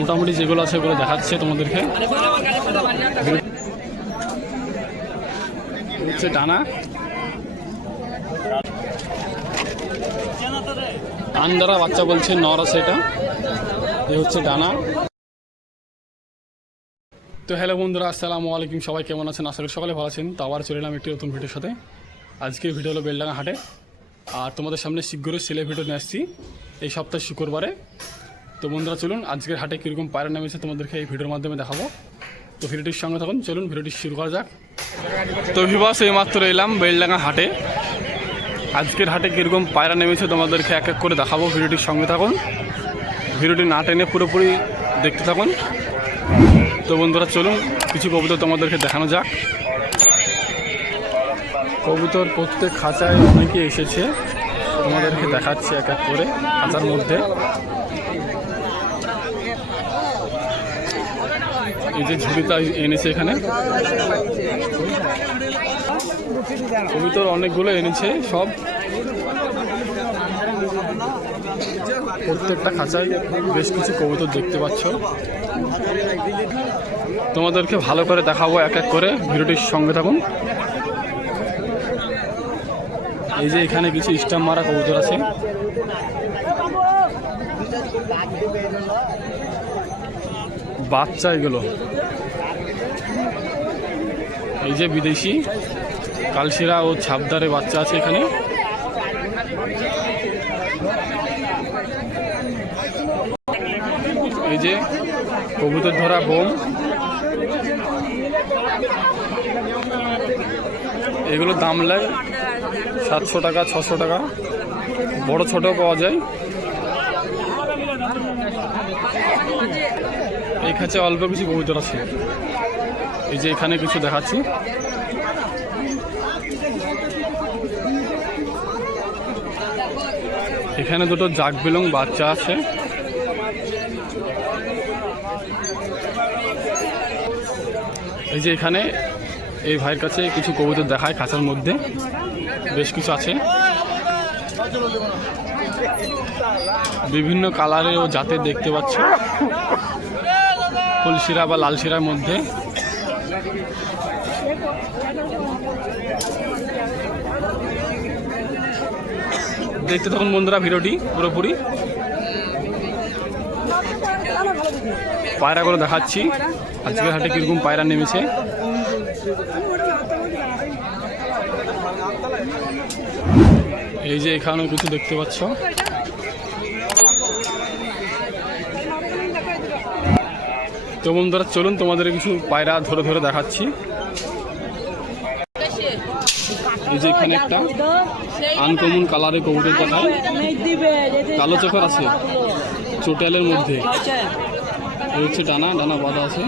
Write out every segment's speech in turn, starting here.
মোটামুটি যেগুলো আছে ওগুলো দেখাচ্ছে তোমাদেরকে। হচ্ছে ডানা, আন্দারা বাচ্চা বলছে, নর আছে এটা। এই হচ্ছে ডানা। তো হ্যালো বন্ধুরা, আসসালামু আলাইকুম। সবাই কেমন আছেন? আশা করি সকালে ভালো আছেন। তো আবার চলে এলাম একটি নতুন ভিডিওর সাথে। আজকের ভিডিও হলো বেলডাঙ্গা হাটে, আর তোমাদের সামনে শীঘ্রই সেলে ভিডিও নিয়ে আসছি এই সপ্তাহে শুক্রবারে। তো বন্ধুরা চলুন আজকের হাটে কীরকম পায়রা নেমেছে তোমাদেরকে এই ভিডিওর মাধ্যমে দেখাবো। তো ভিডিওটির সঙ্গে থাকুন, চলুন ভিডিওটি শুরু করা যাক। তো ভিবাস, এইমাত্র এলাম বেলডাঙ্গা হাটে। আজকের হাটে কীরকম পায়রা নেমেছে তোমাদেরকে এক এক করে দেখাবো। ভিডিওটির সঙ্গে থাকুন, ভিডিওটি না টেনে পুরোপুরি দেখতে থাকুন। তো বন্ধুরা চলুন কিছু কবুতর তোমাদেরকে দেখানো যাক। কবুতর প্রত্যেক খাঁচায় অনেকে এসেছে, তোমাদেরকে দেখাচ্ছি এক এক করে খাঁচার মধ্যে। এই যে ঝুড়িটা এনেছে এখানে, কবুতর অনেকগুলো এনেছে। সব প্রত্যেকটা খাঁচায় বেশ কিছু কবুতর দেখতে পাচ্ছ। তোমাদেরকে ভালো করে দেখাবো এক এক করে, ভিডিওটির সঙ্গে থাকুন। এই যে এখানে কিছু স্টাম্প মারা কবুতর আছে। বাচ্চা এগুলো, এই যে বিদেশি কালশিরা ও ছাপদারে বাচ্চা আছে এখানে। এই যে কবুতর ধরা বোম, এগুলোর দাম লাগে 700 টাকা, 600 টাকা, বড় ছোট পাওয়া যায়। এই খাঁচে অল্প কিছু কবুতর আছে। এই যে এখানে কিছু দেখাচ্ছি। এখানে দুটো জাগ বিলং বাচ্চা আছে। এই যে এখানে এই ভাইয়ের কাছে কিছু কবুতর দেখায়, খাঁচার মধ্যে বেশ কিছু আছে, বিভিন্ন কালারে ও জাতের দেখতে পাচ্ছ। ফুলশিরা বা লাল শিরার মধ্যে। দেখতে থাকুন বন্ধুরা ভিডিওটি পুরোপুরি। পায়রাগুলো দেখাচ্ছি আজকের হাটে কিরকম পায়রা নেমেছে। এই যে এখানেও কিছু দেখতে পাচ্ছ। তো বন্ধুরা চলুন তোমাদের কিছু পায়রা ধরে ধরে দেখাচ্ছি। এই যে এখানে একটা আনকমন কালারের কবুতর দেখায়, কালো চোখের আছে, চোটালের মধ্যে। এই হচ্ছে ডানা, ডানা বাঁধা আছে।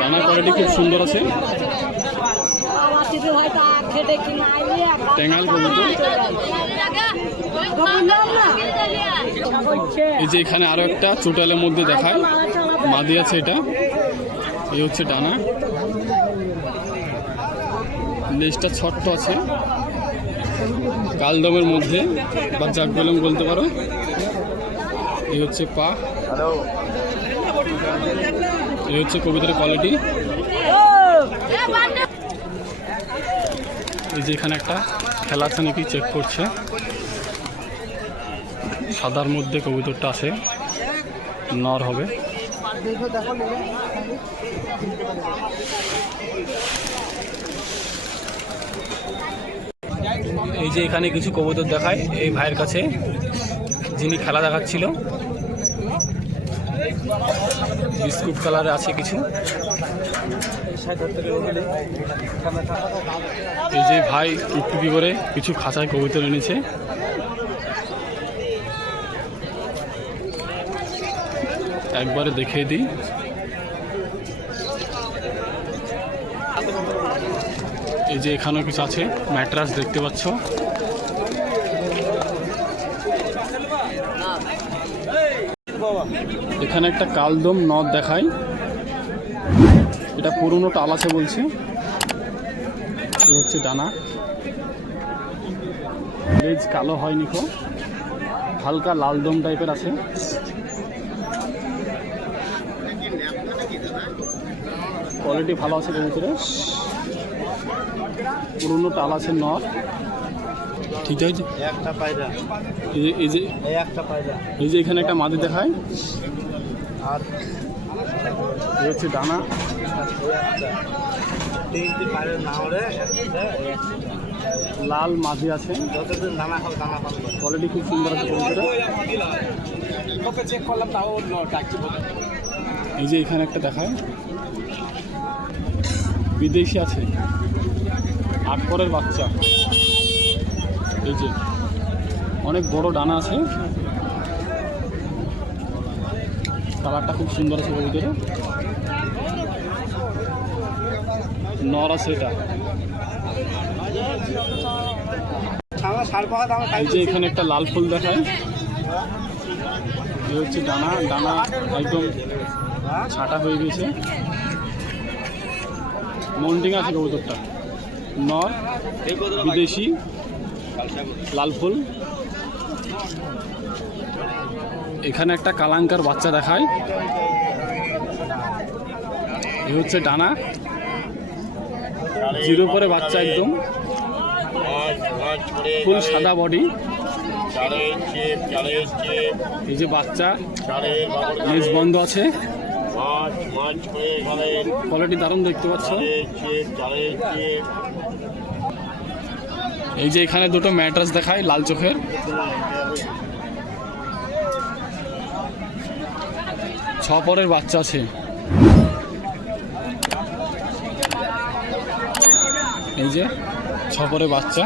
ডানা কোয়ালিটি খুব সুন্দর আছে। ট্যাঙ্গাল কবুতর। এই যে এখানে আরো একটা চোটালের মধ্যে দেখায়, মাদি আছে এটা। এই হচ্ছে ডানা, লেজটা ছোট্ট আছে, কালদমের মধ্যে বা জাগ বেলম বলতে পারো। এই হচ্ছে পা। এই হচ্ছে কবুতরের কোয়ালিটি। এই যে এখানে একটা খেলা আছে নাকি চেক করছে। সাদার মধ্যে কবুতরটা আছে, নর হবে। এই যে এখানে কিছু কবুতর দেখায় এই ভাইয়ের কাছে, যিনি খেলা দেখাচ্ছিল। বিস্কুট কালারে আছে কিছু। এই যে ভাই টুকটুকি করে কিছু খাঁচায় কবুতর এনেছে। একবারে দেখিয়ে দিই। এই যে এখানেও কিছু আছে, ম্যাট্রাস দেখতে পাচ্ছ। এখানে একটা কালদম নদ দেখায়, এটা পুরনো টাল আছে বলছে। এই হচ্ছে ডানা, লেজ কালো হয়নি, হালকা লাল দম টাইপের আছে। কোয়ালিটি ভালো আছে কবুতরের। পুরনো টাল আছে নর। ঠিক আছে, একটা পায়রা, এই যে একটা পায়রা, এই যে এখানে একটা মাদি দেখায়, আর এই হচ্ছে ডানা। তিনটি পায়রার নাম রে লাল মাদি আছে, যতদিন দানা খাও দানা পাবে। কোয়ালিটি খুব সুন্দর আছে কবুতরের। ওকে চেক করলাম তাও এই যে এখানে একটা দেখায়, বিদেশি আছে, 8 পরের বাচ্চা। এই যে অনেক বড় ডানা আছে, কালারটা খুব সুন্দর আছে কবুতরের। নর আছে এটা। এই যে এখানে একটা লাল ফুল দেখায়, এই হচ্ছে ডানা। ডানা একদম ছাটা হয়ে গেছে, মন্টিং আছে কবুতরটা। নর, বিদেশি, লাল ফুল। এখানে একটা কালাঙ্কার বাচ্চা দেখায়, এই হচ্ছে ডানা, 0 পরে বাচ্চা, একদম ফুল সাদা বডি। এই যে বাচ্চা, লেজ বন্ধ আছে, কোয়ালিটি দারুণ দেখতে পাচ্ছ। এই যে এখানে দুটো ম্যাট্রাস দেখায় লাল চোখের, ছ পরের বাচ্চা আছে। এই যে 6 পরের বাচ্চা।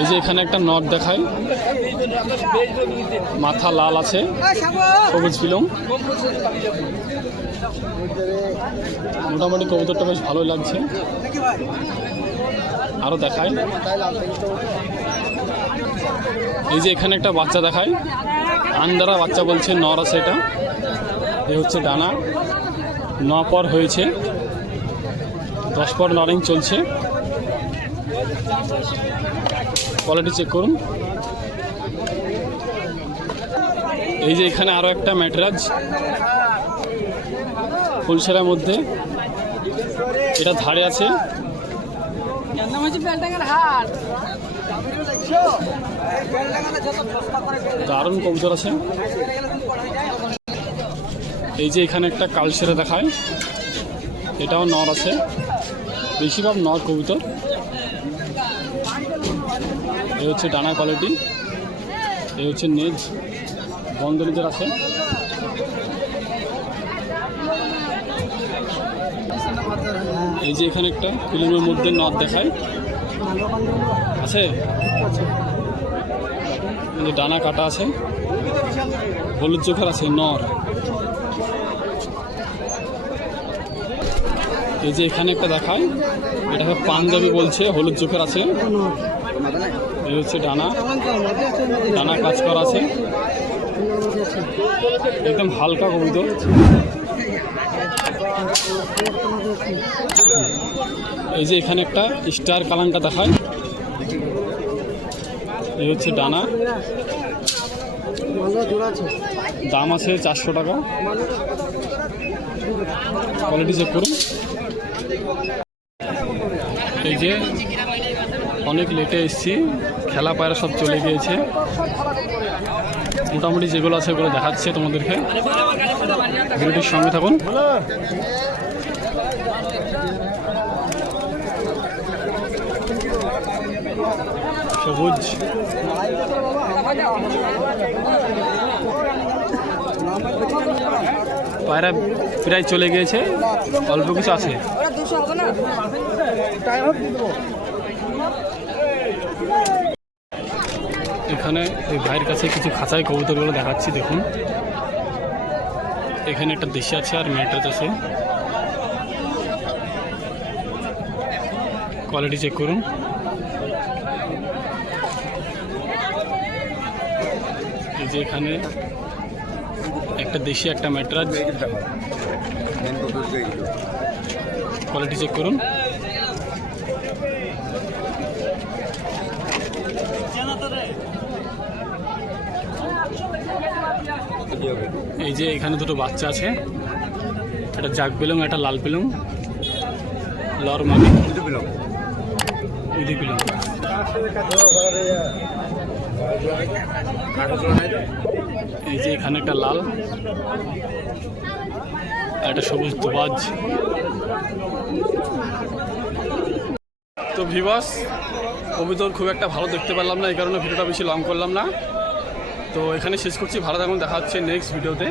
এই যে এখানে একটা নট দেখায়, মাথা লাল আছে, সবুজ ফিলং। মোটামুটি কবুতরটা বেশ ভালোই লাগছে। আরো দেখায়, এই যে এখানে একটা বাচ্চা দেখায়, আন্দারা বাচ্চা বলছে, নর আছে এটা। এই হচ্ছে ডানা, 9 পর হয়েছে, 10 পর নরিং চলছে। কোয়ালিটি চেক করুন। এই যে এখানে আরো একটা ম্যাটরাজ ফুলছেরার মধ্যে, এটা ধারে আছে। দারুণ কবুতর আছে। এই যে এখানে একটা কালসেরা দেখায়, এটাও নর আছে, বেশিরভাগ নর কবুতর। এই হচ্ছে ডানা কোয়ালিটি, এই হচ্ছে নেজ, বন্ধনীদের আছে। এই যে এখানে একটা ফিল্মের মধ্যে নর দেখায় আছে, এই যে ডানা কাটা আছে, হলুদ চোখের আছে, নর। এই যে এখানে একটা দেখায়, এটাকে পাঞ্জাবি বলছে, হলুদ চোখের আছে। এই হচ্ছে ডানা, ডানা কাজ করা আছে, একদম হালকা কবুতর। এই যে এখানে একটা স্টার কালাঙ্কা দেখায়, এই হচ্ছে ডানা, দাম আছে 400 টাকা। কোয়ালিটি চেক করুন। এই যে অনেক লেটে এসেছি, খেলা পায়রা সব চলে গিয়েছে। মোটামুটি যেগুলো আছে ওগুলো দেখাচ্ছে তোমাদেরকে, ভিডিওটির সঙ্গে থাকুন। সবুজ, পায়রা প্রায় চলে গিয়েছে, অল্প কিছু আছে। এখানে এই ভাইয়ের কাছে কিছু খাঁচাই কবুতরগুলো দেখাচ্ছি, দেখুন। এখানে একটা দেশি আছে আর ম্যাট্রাস আছে, কোয়ালিটি চেক করুন। এই যে এখানে একটা দেশি একটা ম্যাট্রাস, কোয়ালিটি চেক করুন। এই যে এখানে দুটো বাচ্চা আছে, একটা জাগ বেলুং, একটা লাল বেলুং, লর মাদি উদি বেলুং। এই যে এখানে একটা লাল, একটা সবুজ দুবাজ। তো ভিউয়ার্স, কবুতর খুব একটা ভালো দেখতে পারলাম না, এই কারণে ভিডিওটা বেশি লং করলাম না। তো এখানে শেষ করছি, ভালো থাকুন, দেখা হচ্ছে নেক্সট ভিডিওতে।